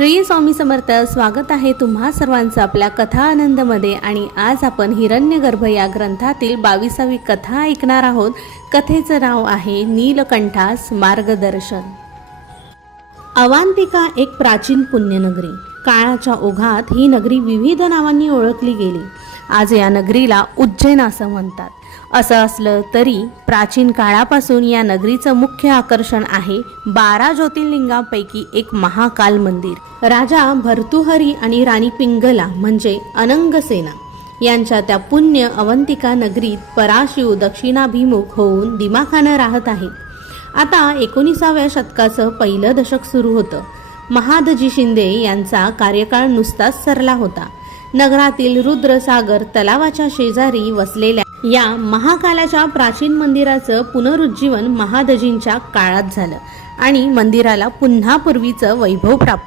श्री स्वामी समर्थ स्वागत आहे तुम्हा सर्वांचं आपल्या कथा आनंदमध्ये. आणि आज आपण हिरण्यगर्भ या ग्रंथातील बावीसावी कथा ऐकणार आहोत. कथेचं नाव आहे नीलकंठास मार्गदर्शन. अवांतिका एक प्राचीन पुण्यनगरी. काळाच्या ओघात ही नगरी विविध नावांनी ओळखली गेली. आज या नगरीला उज्जैन असं म्हणतात. असं असलं तरी प्राचीन काळापासून या नगरीचं मुख्य आकर्षण आहे बारा ज्योतिर्लिंगांपैकी एक महाकाल मंदिर. राजा भर्तुहरी आणि राणी पिंगला म्हणजे अनंगसेना. यांच्या त्या पुण्य अवंतिका नगरीत पराशिव दक्षिणाभिमुख होऊन दिमाखानं राहत आहे. आता एकोणीसाव्या शतकाचं पहिलं दशक सुरू होतं. महादजी शिंदे यांचा कार्यकाळ नुसताच सरला होता. नगरातील रुद्रसागर तलावाच्या शेजारी वसलेल्या या महाकालाच्या प्राचीन मंदिराचं पुनरुज्जीवन महादजींच्या काळात झालं आणि मंदिराला पुन्हा पूर्वीचं वैभव प्राप्त